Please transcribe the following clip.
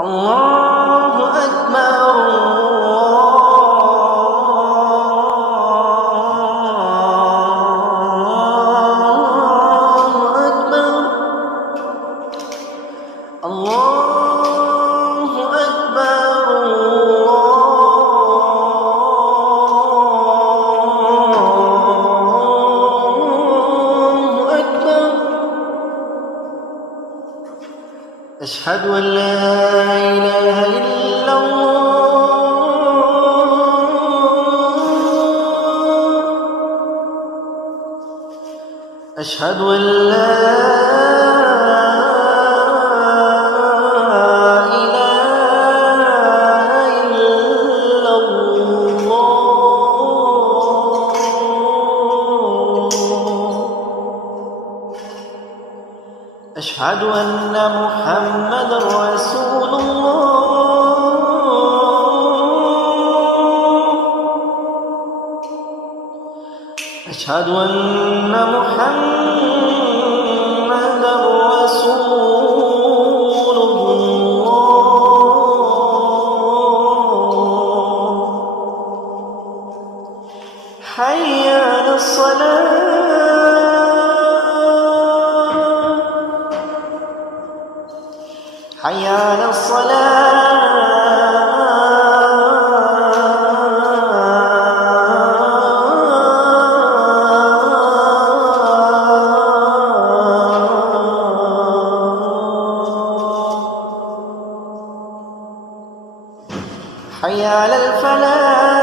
الله أكبر الله أكبر الله أكبر. أشهد أن لا إله إلا الله. أشهد أن لا أشهد أن محمدًا رسول الله. أشهد أن محمدًا رسول الله. حي على الصلاة. حي على الصلاة. حي على الفلاح.